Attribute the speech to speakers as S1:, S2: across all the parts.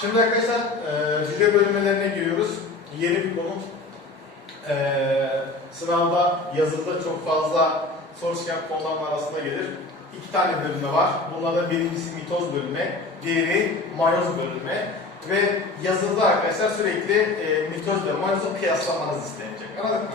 S1: Şimdi arkadaşlar e, hücre bölünmelerine giriyoruz. Yeni bir konu. E, sınavda yazılıda çok fazla soru çıkan konuların arasında gelir. İki tane bölünme var. Bunlardan birincisi mitoz bölünme, diğeri mayoz bölünme. Ve yazılıda arkadaşlar sürekli e, mitoz ve mayozu kıyaslamanız istenecek. Anladın mı?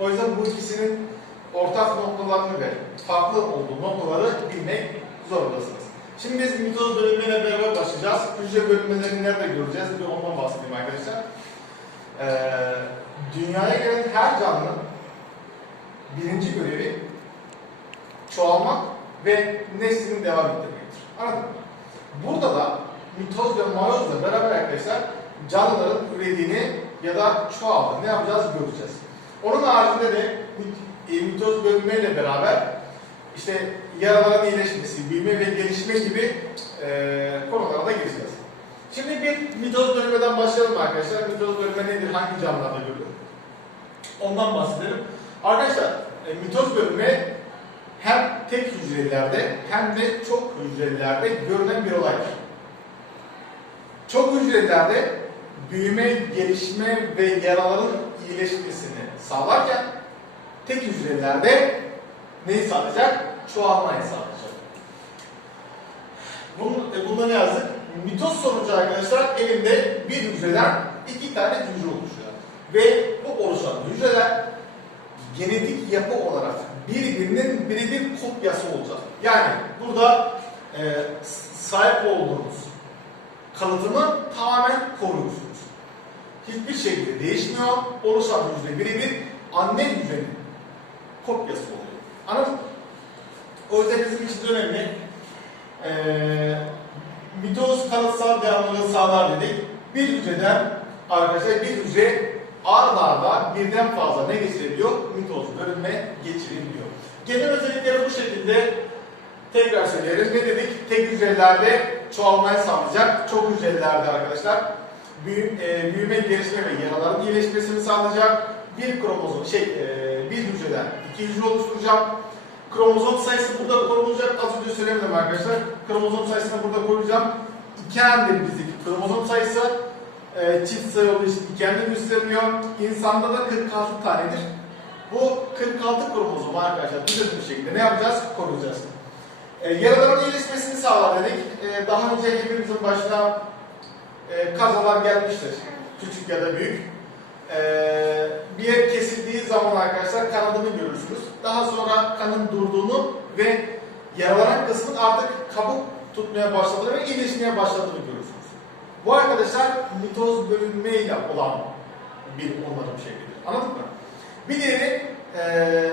S1: O yüzden bu ikisinin ortak noktalarını ve farklı olduğu noktaları bilmek zorundasınız. Şimdi biz mitoz bölünmeyle beraber başlayacağız. Hücre bölünmelerini nerede göreceğiz? Bir ondan bahsedeyim arkadaşlar. Ee, dünyaya gelen her canlının birinci görevi çoğalmak ve neslini devam ettirmektir. Anladın mı? Burada da mitoz ve mayozla beraber arkadaşlar canlıların ürediğini ya da çoğaldığını ne yapacağız göreceğiz. Onun haricinde de e, mitoz bölünmeyle beraber işte yaraların iyileşmesi, büyüme ve gelişme gibi e, gireceğiz. Şimdi bir mitoz bölünmeden başlayalım arkadaşlar. Mitoz bölünme nedir? Hangi canlılarda görülür? Ondan bahsedelim. Arkadaşlar e, mitoz bölünme hem tek hücrelerde hem de çok hücrelerde görülen bir olaydır. Çok hücrelerde büyüme, gelişme ve yaraların iyileşmesini sağlarken tek hücrelerde neyi sağlayacak? Çoğalmayı sağlayacak. Bunun, e, bunda ne yazık? Mitoz sonucu arkadaşlar elimde bir hücreden iki tane hücre oluşuyor. Ve bu oluşan hücreler genetik yapı olarak birbirinin birebir kopyası olacak. Yani burada e, sahip olduğunuz kalıtımı tamamen koruyorsunuz. Hiçbir şekilde değişmiyor. Oluşan hücre birebir anne hücrenin kopyası oluyor. Anladın mı? O yüzden bizim için önemli. Ee, mitoz Bir hücreden arkadaşlar bir hücre ard arda birden fazla ne geçirebiliyor? Mitoz bölünme geçirebiliyor. Genel özellikleri bu şekilde tekrar söyleyelim. Ne dedik? Tek hücrelerde çoğalmayı sağlayacak. Çok hücrelerde arkadaşlar büyü, e, büyüme, gelişme ve yaraların iyileşmesini sağlayacak. Bir kromozom, şey, e, bir hücreden iki hücre oluşturacak. Kromozom sayısı burada korunacak. Az önce söylemedim arkadaşlar. Kromozom sayısını burada koruyacağım. İkendir bizdeki kromozom sayısı. E, çift sayı olduğu için ikenden gösteriliyor. İnsanda da 46 tanedir. Bu 46 kromozomu arkadaşlar düzenli bir şekilde ne yapacağız? Koruyacağız. E, yaraların iyileşmesini sağlar dedik. E, daha önce hepimizin başına e, kazalar gelmiştir. Küçük ya da büyük. E, bir yer kesildiği zaman arkadaşlar kanadını görürsünüz. Daha sonra kanın durduğunu ve yaralanan kısmın artık kabuk tutmaya başladığını ve iyileşmeye başladığını görürsünüz. Bu arkadaşlar mitoz bölünmeyle olan bir onarım şeklidir. Anladın mı? Bir diğeri e,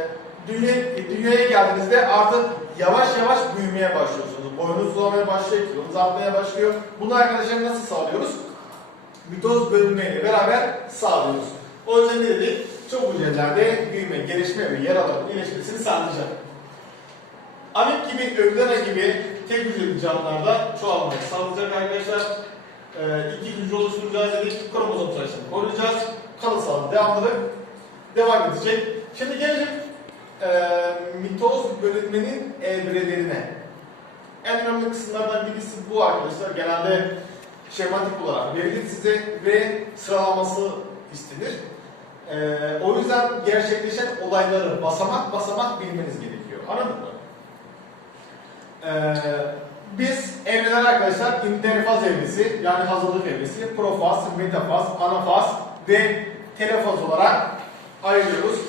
S1: dünya, dünyaya geldiğinizde artık yavaş yavaş büyümeye başlıyorsunuz. Boyunuz uzamaya başlıyor, kilonuz artmaya başlıyor. Bunu arkadaşlar nasıl sağlıyoruz? Mitoz bölünmeyle beraber sağlıyoruz. O yüzden ne dedik? Çok hücrelerde büyüme, gelişme ve yaraların iyileşmesini sağlayacak. Amip gibi, öglena gibi tek hücreli canlılarda çoğalmayı sağlayacak arkadaşlar. Ee, iki hücre oluşturacağız dedik. Kromozom sayısını koruyacağız. Kalıtsal devamlılık devam edecek. Şimdi gelelim e, mitoz bölünmenin evrelerine. En önemli kısımlardan birisi bu arkadaşlar. Genelde şematik olarak verilir size ve sıralaması istenir. E, o yüzden gerçekleşen olayları basamak basamak bilmeniz gerekiyor. Anladın mı? E, biz evreler arkadaşlar interfaz evresi yani hazırlık evresi, profaz, metafaz, anafaz ve telefaz olarak ayırıyoruz.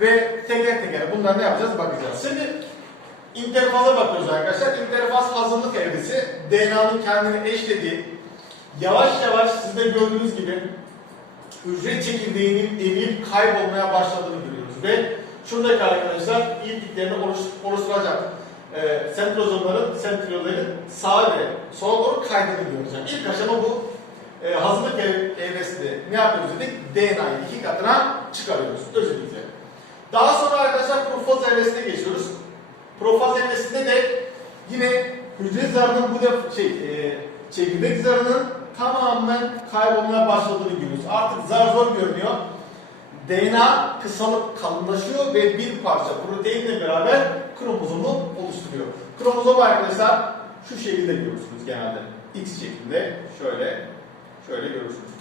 S1: Ve teker teker bunları ne yapacağız bakacağız. Şimdi interfaza bakıyoruz arkadaşlar. İnterfaz hazırlık evresi DNA'nın kendini eşlediği yavaş yavaş siz de gördüğünüz gibi hücre çekirdeğinin eriyip kaybolmaya başladığını görüyoruz. Ve şuradaki arkadaşlar ipliklerini oluş, oluşturacak e, sentrozomların, sentriyolerin sağa ve sola doğru kaydını göreceğiz. İlk aşama bu. E, hazırlık ev, evresinde ne yapıyoruz dedik? DNA'yı iki katına çıkarıyoruz. Özellikle. Daha sonra arkadaşlar profaz evresine geçiyoruz. Profaz evresinde de yine hücre zarının bu da şey e, çekirdek zarının tamamen kaybolmaya başladığını görüyoruz. Artık zar zor görünüyor. DNA kısalıp kalınlaşıyor ve bir parça proteinle beraber kromozomu oluşturuyor. Kromozom arkadaşlar şu şekilde görüyorsunuz genelde. X şeklinde şöyle Şöyle görürsünüz.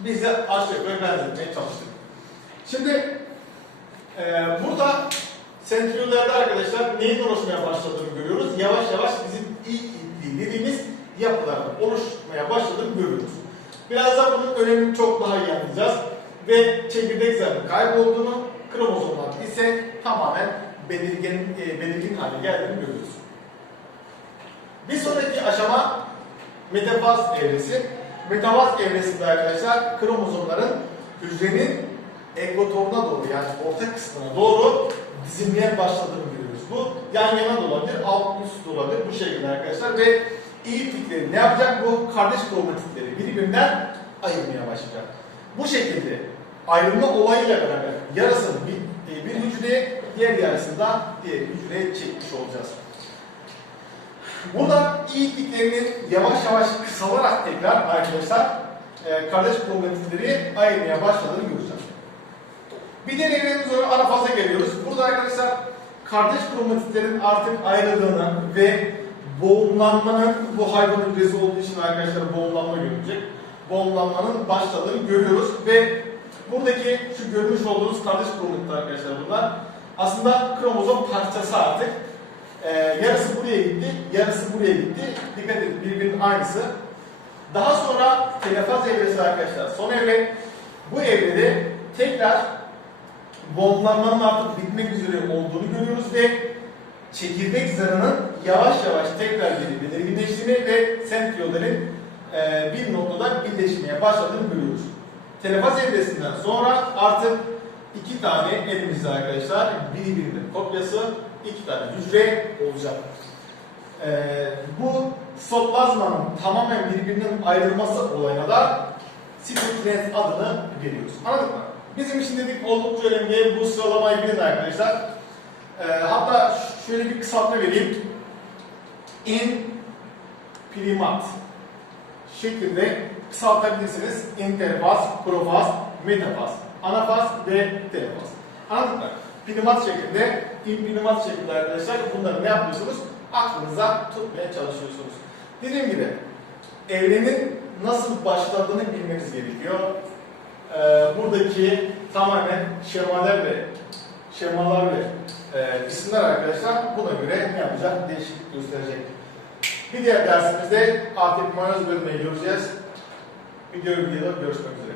S1: Biz de aşağı yukarı benzetmeye çalıştık. Şimdi eee burada sentriyonlarda arkadaşlar neyin oluşmaya başladığını görüyoruz. Yavaş yavaş bizim iyi dediğimiz yapıların oluşmaya başladığını görüyoruz. Birazdan bunun önemini çok daha iyi anlayacağız. Ve çekirdek zarının kaybolduğunu, kromozomlar ise tamamen belirgin, e, belirgin hale geldiğini görüyoruz. Bir sonraki aşama metafaz evresi. Metafaz evresinde arkadaşlar kromozomların hücrenin ekvatoruna doğru yani orta kısmına doğru dizilmeye başladığını görüyoruz. Bu yan yana da olabilir, alt üst de olabilir bu şekilde arkadaşlar ve iyi tipleri ne yapacak? Bu kardeş kromatitleri birbirinden ayırmaya başlayacak. Bu şekilde ayrılma olayıyla beraber yarısını bir, e, bir hücreye, diğer yarısını da diğer hücreye çekmiş olacağız. Burada iyi ipliklerinin yavaş yavaş kısalarak tekrar arkadaşlar e, kardeş kromatitleri ayırmaya başladığını göreceğiz. Bir diğer evremiz olarak anafaza geliyoruz. Burada arkadaşlar kardeş kromatitlerin artık ayrıldığını ve boğumlanmanın bu hayvan hücresi olduğu için arkadaşlar boğumlanma görülecek. Boğumlanmanın başladığını görüyoruz ve buradaki şu görmüş olduğunuz kardeş kromatitler arkadaşlar bunlar aslında kromozom parçası artık. Ee, yarısı buraya gitti, yarısı buraya gitti. Dikkat edin birbirinin aynısı. Daha sonra telefaz evresi arkadaşlar son evre. Bu evrede tekrar bomblanmanın artık bitmek üzere olduğunu görüyoruz ve çekirdek zarının yavaş yavaş tekrar geri belirginleştiğini ve sentriyoların e, bir noktada birleşmeye başladığını görüyoruz. Telefaz evresinden sonra artık iki tane elimizde arkadaşlar birbirinin kopyası iki tane hücre olacak. E, bu stoplazmanın tamamen birbirinden ayrılması olayına da sitokinet adını veriyoruz. Anladık mı? Bizim için dedik oldukça önemli bu sıralamayı bilin arkadaşlar. Ee, hatta şöyle bir kısaltma vereyim. In primat şeklinde kısaltabilirsiniz. Interfaz, profaz, metafaz, anafaz ve telefaz. Anladık mı? Primat şeklinde, in primat şeklinde arkadaşlar bunları ne yapıyorsunuz? Aklınıza tutmaya çalışıyorsunuz. Dediğim gibi evrenin nasıl başladığını bilmeniz gerekiyor. Ee, buradaki tamamen şemalar ve şemalar ve e, isimler arkadaşlar buna göre ne yapacak? Değişiklik gösterecek. Bir diğer dersimizde artık mayoz bölümüne göreceğiz. Video videoda görüşmek üzere.